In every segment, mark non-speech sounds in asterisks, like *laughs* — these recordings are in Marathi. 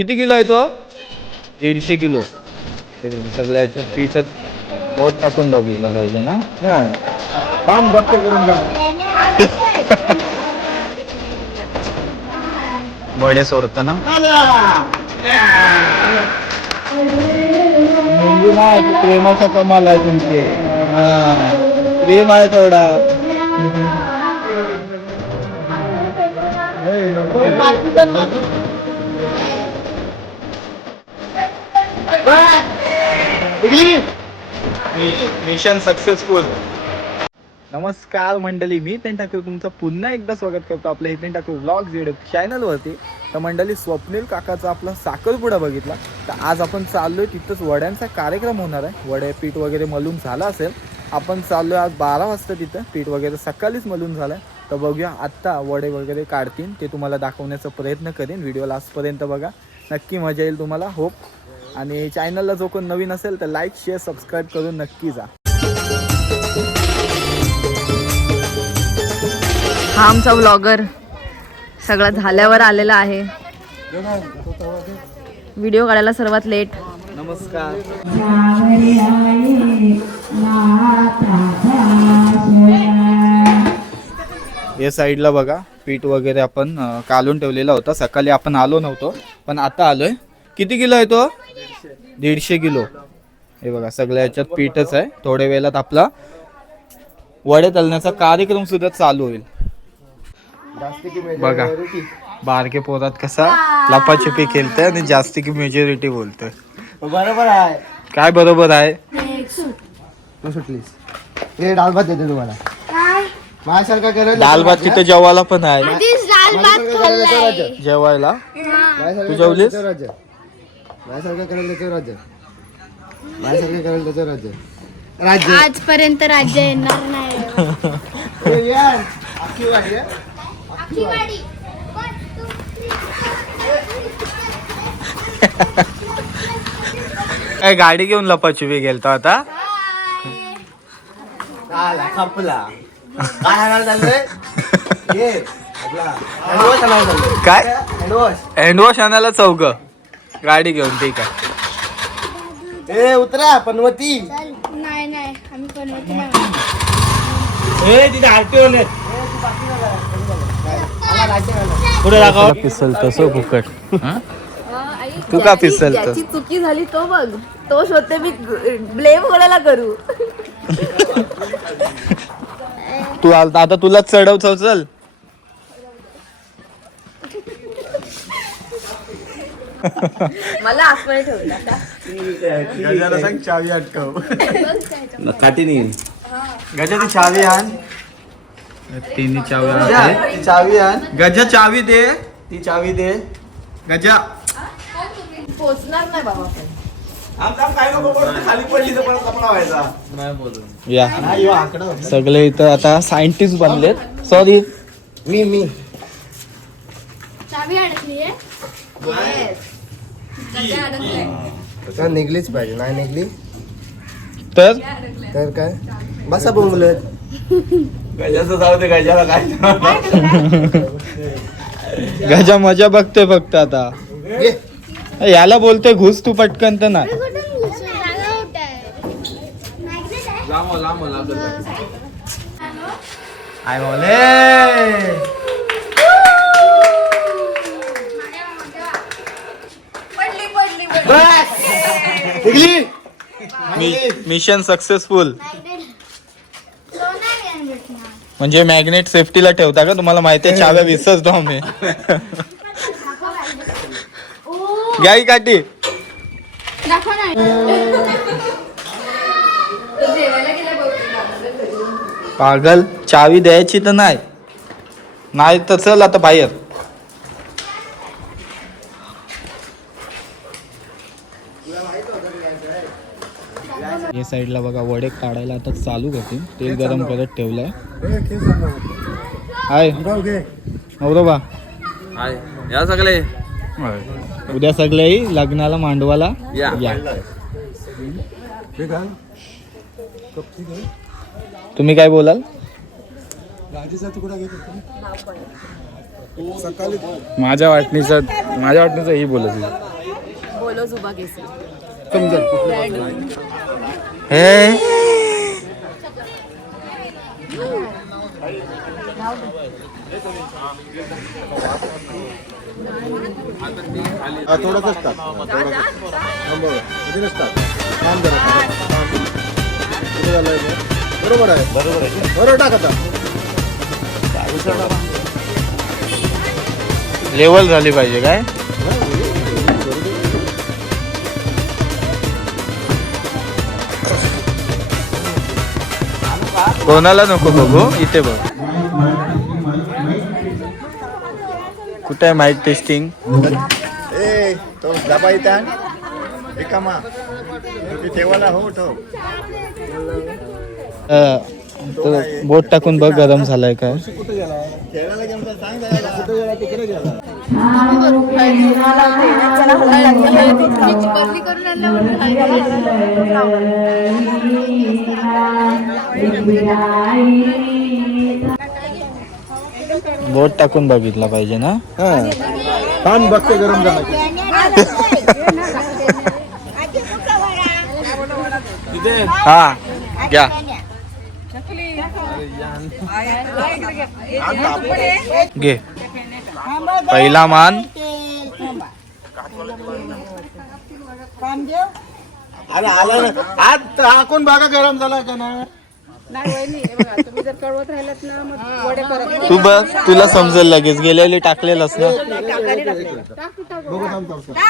किती किलो आहे तो? दीडशे किलो. ते सगळ्या पीठच बहुत टाकून बघितलं पाहिजे ना? काम गप्प करून वडे सोडतं ना? मेंदू नाही प्रेमाचा कमाल आहे तुमचे. हा. प्रेम आहे थोडा मिशन सक्सेसफुल नमस्कार मंडळी मी टेंटाक्यू तुमचं पुन्हा एकदा स्वागत करतो आपल्या हे टेंटाक्यू ब्लॉग झेड चॅनलवरती तर मंडळी स्वप्नील काकाचा आपला साखरपुडा बघितला. तर आज आपण चाललोय तिथंच वड्यांचा कार्यक्रम होणार आहे. वडे पीठ वगैरे मलून झाला असेल. आपण चाललोय आज बारा वाजता तिथं. पीठ वगैरे सकाळीच मलून झालं. तर बघूया आत्ता वडे वगैरे काढतील. ते तुम्हाला दाखवण्याचा प्रयत्न करेन. व्हिडिओ लास्टपर्यंत बघा. नक्की मजा येईल तुम्हाला. होप आणि चॅनलला जो कोण नवीन असेल तर लाईक शेअर सबस्क्राईब करून नक्की जा. हा आमचा ब्लॉगर सगळं झाल्यावर आलेला आहे. व्हिडिओ काढायला सर्वात लेट नमस्कार. या साईडला बघा पीठ वगैरे आपण कालून ठेवलेला होता. सकाळी आपण आलो नव्हतो पण आता आलोय. किती किलो आहे तो? दीडशे किलो. हे बघा सगळ्या याच्यात पीठच आहे. थोड्या वेळात आपला वडे तलण्याचा कार्यक्रम सुद्धा चालू होईल. बघा बारके पोरात कसा लपाछुपी खेळतोय आणि जास्ती की मेजॉरिटी बोलतोय. बरोबर आहे. काय बरोबर आहे? तू सुटलीस? हे डाळ भात देते तुम्हाला. माझ्यासारखा करत दाल भात तिथं जेवायला पण आहे. आधीच डाल भात खाल्लाय. जेवायला? तू जेवलीस? माझ्यासारखं करेल त्याचं राज्य. माझ्यासारखं करेल त्याचं राज्य. राज्य. आजपर्यंत राज्य येणार नाही. हे यार, अख्खी वाटी आहे. काय गाडी घेऊन लपाछुपी गेलतो आता. आला, खपला. काय चाललंय? ये, हँडवॉश आणायला चाललंय. काय? हँडवॉश हँडवॉश आणायला चौघ. गाडी घेऊन ठीक आहे. ए उतरा पनवती. नाही नाही आम्ही बनवत नाही. पुढे दाखव. पिसल तसं फुकट. तू का पिसलतो? ज्याची चुकी झाली तो बघ. तो शोधते मी ब्लेम कोणाला करू? तू आलता आता तुलाच चढवतो चल. मला आठवणी ठेवला सांग चावी अटकव. गजा ती चावी आण. तिन्ही चावी आणते. ती चावी आण. गजा चावी दे. ती चावी दे. गजा. पोचणार नाही बाबा खाली पडली तर परत कपडा व्हायचा. या. नाही ह्यो आकडा सगळे इथं आता सायंटिस्ट बनलेत. सॉरी मी मी. चावी अडकली आहे का निघलीच पाहिजे. नाही निघली? तर? तर काय? बसा बोंबलत. गजाचं जाऊ दे गजाला काय गजा मजा बघतोय फक्त आता. ये याला बोलतोय घुस तू पटकन तर नाही. आय बोले. निघली मिशन सक्सेसफुल म्हणजे मॅग्नेट सेफ्टीला ठेवता का? तुम्हाला माहिती आहे चाव्या विसरतो आम्ही. गाई काठी. पागल चावी द्यायची तर नाही. नाही तर चल आता बाहेर. या साईडला बघा वडे काढायला आता चालू करतील. तेल गरम करत ठेवलंय. हाय. नवरोबा. या सगळे. उद्या सगळे लग्नाला मांडवाला. या. या. तुम्ही काय बोलाल? माझ्या वाटणीचं माझ्या वाटणीचं ही बोलत होती. बोलो जुबा केसी हे. थोडंच टाक किती नसतात. काम ते? बरोबर आहे. बरोबर आहे. बरोबर टाक आता लेवल झाली पाहिजे काय? कोणाला नको बघू? इथे बघ. कुठे आहे माईक टेस्टिंग ए तो डबा इथे आण. रिकामा. ते ठेवायला हो ठेव बोट टाकून बघ गरम झालाय काय. खेळायला गेलं तर सांग जरा. कुठे गेला तिकडे गेला बोट टाकून बघितला पाहिजे ना? हा. छान बघते गरम. हा घ्या. घे. पहिला मान. अरे आला ना. हात टाकून बघा गरम झाला का ना तू बघ तुला समजेल लगेच. गेलेली टाकलेलंस ना.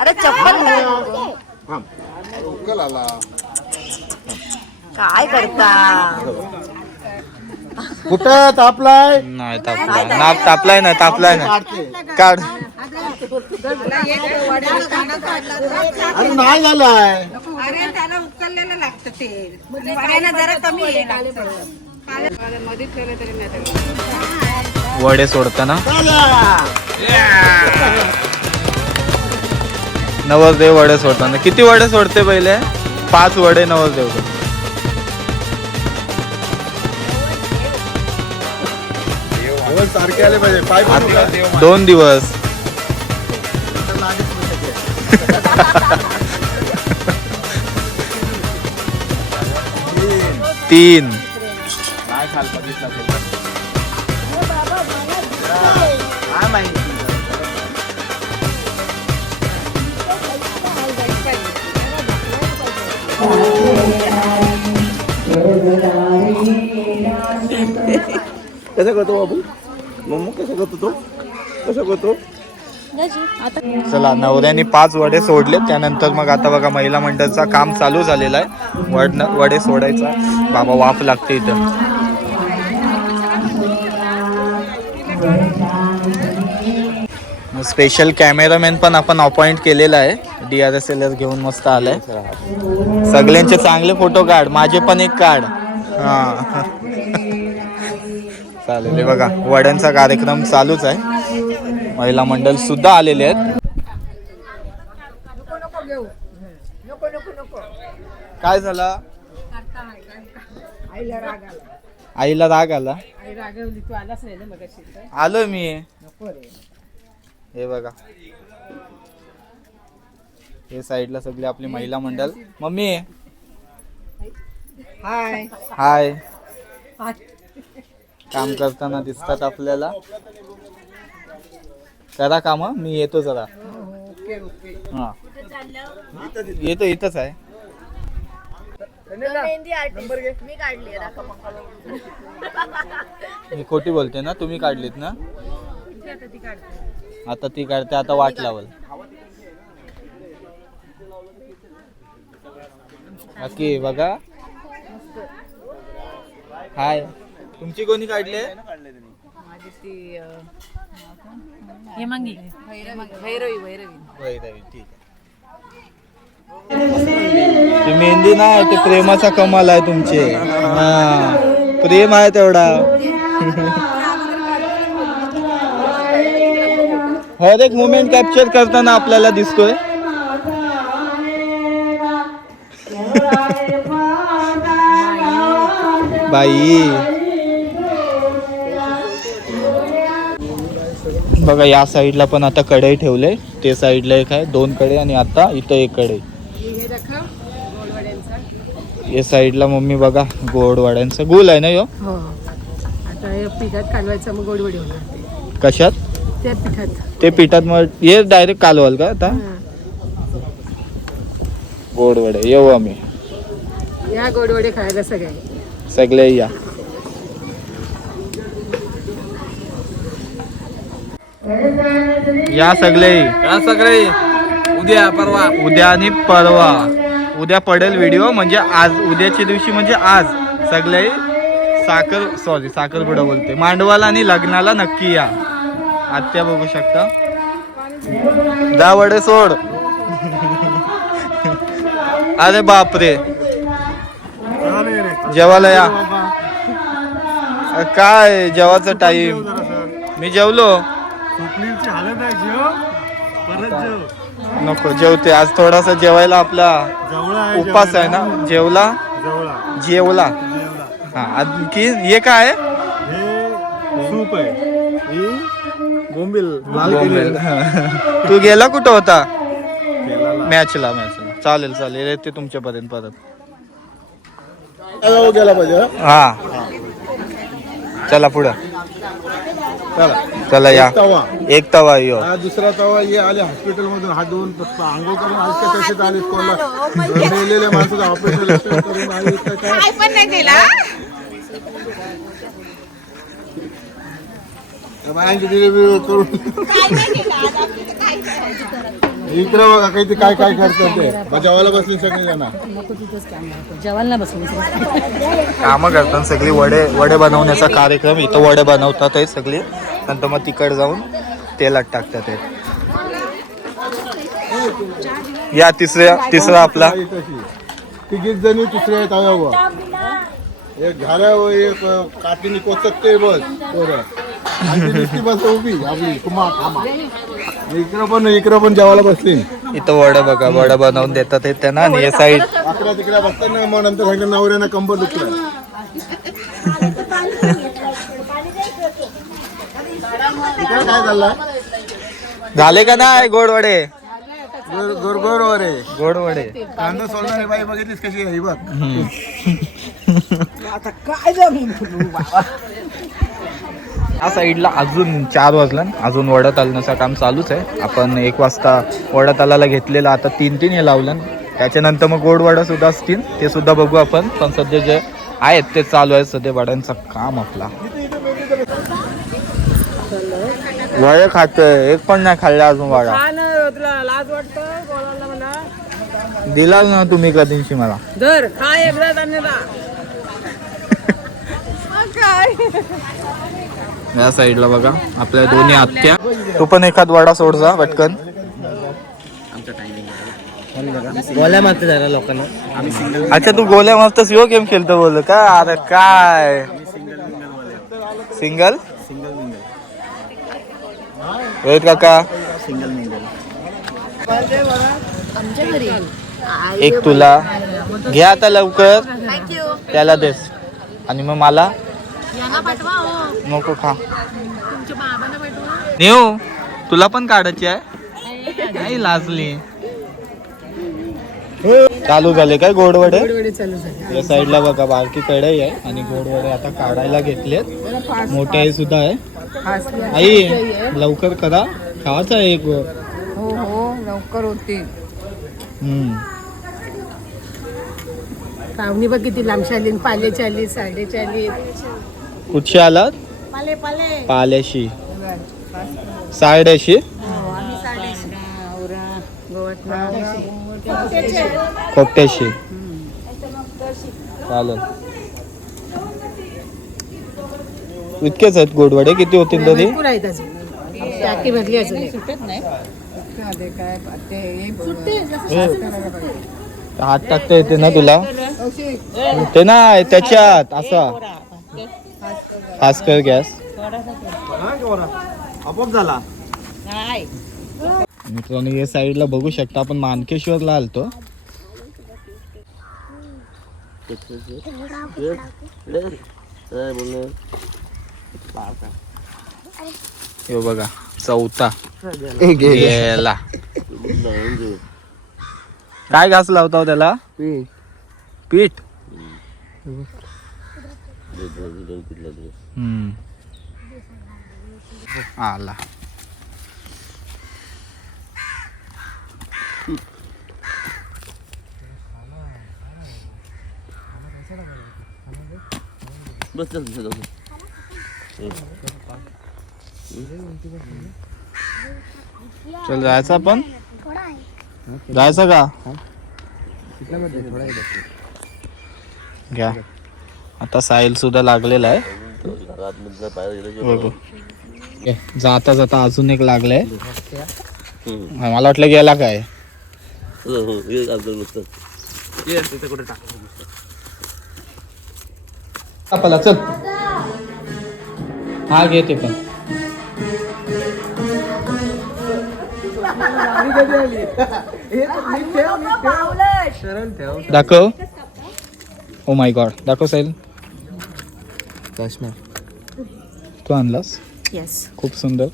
अरे चप्पल काय करता? कुठं तापलाय? नाही तापलाय. नाप तापलाय ना तापलाय ना काढते. काढ. अरे नाही झालाय. अरे त्याला उकललेलं लागतं ते. वड्याला जरा कमी आहे मध्ये ठेवलं तरी नाही वडे सोडताना. नवरदेव वडे सोडताना. किती वडे सोडते पहिले? पाच वडे नवरदेव दिवस सारखे आले पाहिजे. पाय पण. दोन दिवस. तीन. कसं करतो बाबू? मम्मू कसं करतो तो? कसं करतो? चला नवऱ्याने पाच वडे सोडले त्यानंतर मग आता बघा महिला मंडळचं काम चालू झालेलं आहे. वड वडे सोडायचा. बाबा वाफ लागते इथं. स्पेशल कॅमेरामॅन पण आपण अपॉइंट केलेला आहे. D R S L S घेऊन मस्त आलाय. सगळ्यांचे चांगले फोटो काढ. माझे पण एक काढ. हा. चालेल हे बघा. वड्यांचा कार्यक्रम चालूच आहे. महिला मंडळ सुद्धा आलेले आहेत. काय झालं? आईला राग आला. आलो मी. हे बघा. हे साईडला सगळी आपली महिला मंडळ. मम्मी. हाय हाय काम करताना दिसतात आपल्याला. करा काम मी येतो जरा. हा. येतो इथंच आहे. मी काढली मी खोटी बोलते ना तुम्ही काढलीत ना? आता ती काढते आता वाट लावल. बाकी बघा. हाय. तुमची कोणी काढली हेमांगी भैरवी. भैरवी वैरवी ठीक आहे. ती मेहंदी नाही ते प्रेमाचा कमाल आहे तुमचे. हा. प्रेम आहे तेवढा. हर एक मुमेंट कॅप्चर करताना आपल्याला दिसतोय. बाई. बघा या साईडला पण आता कढई ठेवले. ते साईडला एक आहे दोन कडे आणि आता इथं एक कढई. या साईडला मम्मी बघा गोड वड्यांचा गुल आहे ना यो? हो. आता पिठात कालवायचं मग गोडवडी होणार. कशात? त्या पिठात. ते पिठात मग हे डायरेक्ट कालवाल का आता? गोड वडे येऊ आम्ही. या गोडवडे खायला सगळे. सगळे या. या सगळे. या सगळे. उद्या परवा. उद्या आणि परवा. उद्या पडेल व्हिडिओ म्हणजे आज. उद्याच्या दिवशी म्हणजे आज. सगळे साखर सॉरी साखरपुडा बोलते. मांडवाला आणि लग्नाला नक्की या. आत्या बघू शकता. जा वडे सोड. *laughs* अरे बापरे. जेवायला या. काय जेवायचा टाइम मी जेवलो. नको जेवते. आज थोडासा जेवायला आपला उपास आहे ना? जेवला? जेवला. हा आणखी हे काय? आहे? सूप आहे. ही बोंबील. बोंबील. तू गेला कुठं होता? मॅचला मॅचला. चालेल चालेल. येते तुमच्यापर्यंत परत. गेला पाहिजे हा. चला पुढं. चला. या. तवा. एक तवा यो. हा दुसरा तवा हे आले हॉस्पिटल मधून हात धुवून आंघोळ करून आज काय तसेच आले. कोणला मेलेल्या माणसाचं ऑपरेशन करून आले. *laughs* काय काय? काय पण नाही केला बायांची डिलिव्हरी करून. इकडे बघा काही ते काय काय करतात ते. बजावायला बसले सगळे जण जेवायला बसून कामं करतात सगळी. वडे वडे बनवण्याचा कार्यक्रम. इथं वडे बनवतात आहे सगळे. नंतर मग तिकड जाऊन तेलात टाकतात हे. या तिसऱ्या तिसरा आपला. तिघीच जणी तिसऱ्या तव्यावर एक घाऱ्यावर एक काठीने कोचकते बस पोरं. आणि ती नुसती बस उभी आपली कुमा कामा इकडं पण इकडं पण जेवायला बसली. इथं वडे बघा वडे बनवून देतात हे त्यांना आणि हे साईड. अकरा तिकडे बसताना मग नंतर सांगितलं नवऱ्यानं कंबर दुखलं. इकडे काय चाललंय? झाले का नाही गोड वडे गोर गोर वर आहे गोड वडे कांदा बाई बघितलीस कशी आहे ही बघ. या साईडला अजून चार वाजलं. अजून वडा तालण्याचं काम चालूच आहे. आपण एक वाजता वडा तालाला घेतलेलं. आता तीन तीन हे लावलं. त्याच्यानंतर मग गोड वडा सुद्धा असतील. ते सुद्धा बघू आपण. पण सध्या जे आहेत ते चालू आहे. सध्या वड्यांचं काम आपला. वडे खातोय. एक पण नाही खाल्ला अजून वडा. तुला लाज वाटतं? बोलायला मला दिला ना तुम्ही दिवशी मला. धर खा एकदा त्यांनी या साईडला बघा आपल्या दोन्ही आत्या. तू पण एखाद वडा सोड जा पटकन. अच्छा तू गोल्या मारतस यो गेम खेळतो बोल. का? अरे काय? सिंगल? रोहित काका. आमच्या घरी. एक तुला. घ्या आता लवकर. त्याला देस आणि मग मला. हो. नको खा. नेऊ. तुला पण काढायची आहे? नाही लाजली. चालू झाले काय गोडवडे? या साईडला बघा बारकी कढई आहे आणि गोडवडे आता काढायला घेतलेत. मोठे सुद्धा आहे. आई लवकर करा खावाचा आहे एक. हो हो लवकर होते हम्म पाहुणी बघ किती लांबशी आली पाल्याची आली साडेची आली कुठशी आलात पाले पाले पाल्याशी सारड्याशी खोपट्याशी चालेल इतकेच आहेत गोडवडे? किती होतील तरी? भरपूर आहेत अजून. टाकी भरली अजून सुटत नाही काय ते हात टाकता येते ना तुला? ते नाही त्याच्यात असा. खास कर गॅस. झाला मित्रांनो या साईडला बघू शकता आपण मानकेश्वरला आलतो. हे बघा चौथा. गेला. काय घास लावता हो त्याला? पीठ. आला. चल जायचं आपण? जायचं का? घ्या. आता साहिल सुद्धा लागलेला आहे. बघू. जाता जाता अजून एक लागलाय. मला वाटलं गेला काय? आपला चल. हा घे ते पण. दाखव. ओ माय गॉड दाखव साहिल. तू आणलास? येस खूप सुंदर.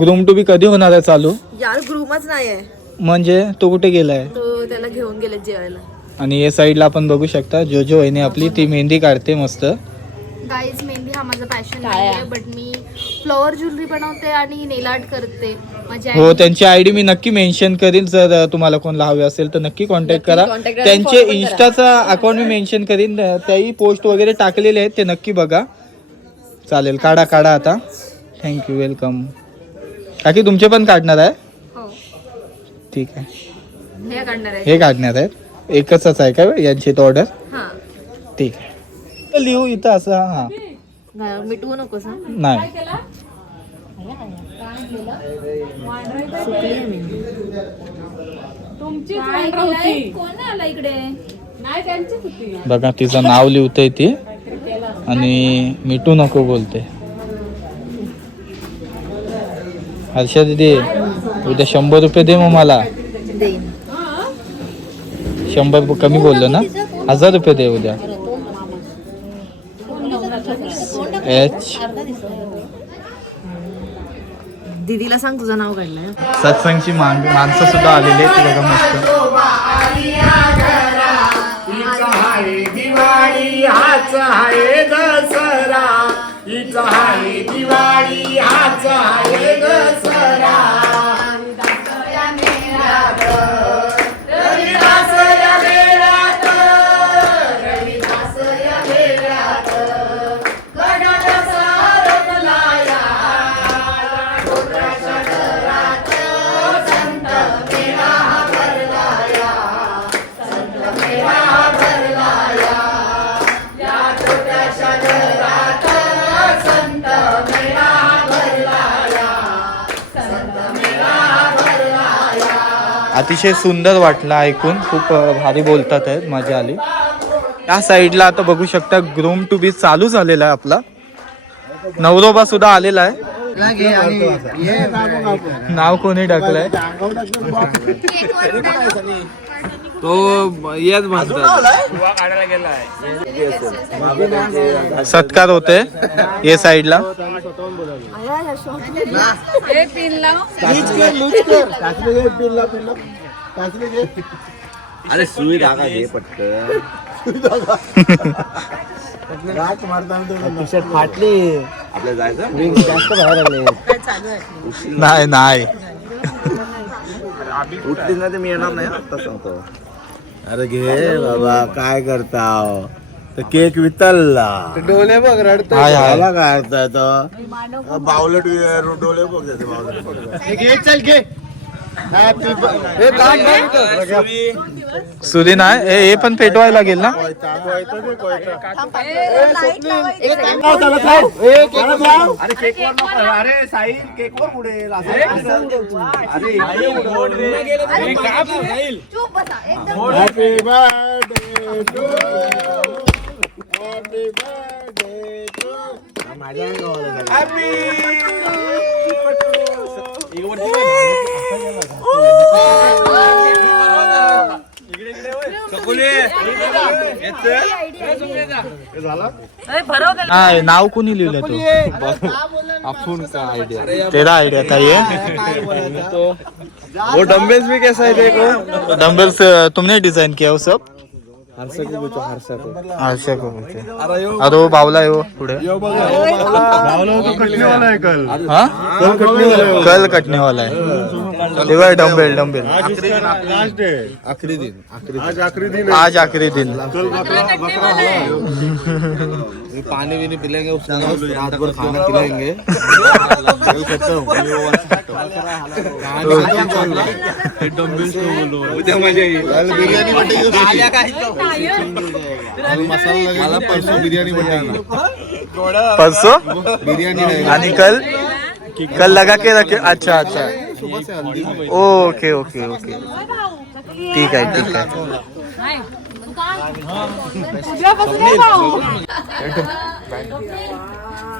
ग्रूम टू बी कधी होणार आहे चालू? यार ग्रुमच नाहीये. म्हणजे तो कुठे गेलाय? तो त्याला घेऊन गेले जेवायला. आणि या साईडला आपण बघू शकता जो जो वहिनी आपली ती मेहंदी काढते मस्त. गाईज पॅशन आहे? बट मी फ्लॉवर ज्वेलरी बनवते आणि नेल आर्ट करते. माझी हो त्यांची आयडी मी नक्की मेन्शन करीन. जर तुम्हाला कोणाला हवे असेल तर नक्की कॉन्टॅक्ट करा. त्यांचे. इन्स्टाचा अकाउंट मी मेन्शन करीन. त्याही पोस्ट वगैरे टाकलेले आहेत ते नक्की बघा. चालेल काढा काढा आता. थँक्यू वेलकम काकी तुमचे पण काढणार आहे? हो. ठीक आहे. हे काढणार आहे. हे काढणार आहेत. एकच आहे का यांची तो ऑर्डर हा. ठीक आहे. लिहू इथं असं हा. मिटवू नकोस हा नाही. कोण आला इकडे? बघा तिचं नाव लिहितंय ती. आणि मिटू नको बोलते. हर्षा दिदी उद्या शंभर रुपये दे मग मला. शंभर कमी बोललो ना? हजार रुपये दे उद्या. एच दीदीला सांग तुझं नाव काढलंय. सत्संगची मान माणसं सुद्धा आलेली आहेत बघा मस्त. अतिशय सुंदर वाटलं ऐकून. खूप भारी बोलतात आहेत मजा आली. त्या साईडला आता बघू शकता ग्रूम टू बी चालू झालेला आहे आपला. नवरोबा सुद्धा आलेला आहे. नाव कोणी टाकलंय? *laughs* तो येत म्हणतात सत्कार होते या हे लाव अरे सुई धागा घे पटकन. फाटली. आपल्या जायचं? जास्त बाहेर आले. नाही नाही. उठलीच नाही तर मी येणार नाही आता सांगतो. अरे घे बाबा काय करताव? तर केक वितलला डोले बघ रडत काय आहे तो? बावलट डोले बघ त्याचे बावलट. घे चल घे. सुधी नाही हे हे पण पेटवायला लागेल ना? अरे साई केक वर पुढे हॅपी बर्थडे नाही नाव कोणी लिहिलं तू? आपण का आइडिया तेरा आइडिया था ये वो डम्बल्स भी कैसा है देखो डम्बल्स तुमने डिजाइन किया वो सब? को को को बोलते अरे वो बावला आहे हो पुढे. हा? कल कटने वाला है. ते बघ डम्बेल डम्बेल आखरी दिन आज आखरी दिन आज आखरी दिन. पानी भी नहीं पिलेंगे उसको रात भर खाना खिलाएँगे डम्बल्स को बोलो उद्या मज़ा येईल कल बिर्याणी मसाला मला परसों है आणि कल कल लगा के रखे अच्छा अच्छा ओके ओके ओके ठीक आहे ठीक आहे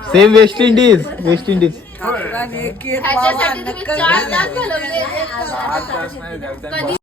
same West Indies West Indies ह्याच्यासाठी तुम्ही चार तास घालवले कधी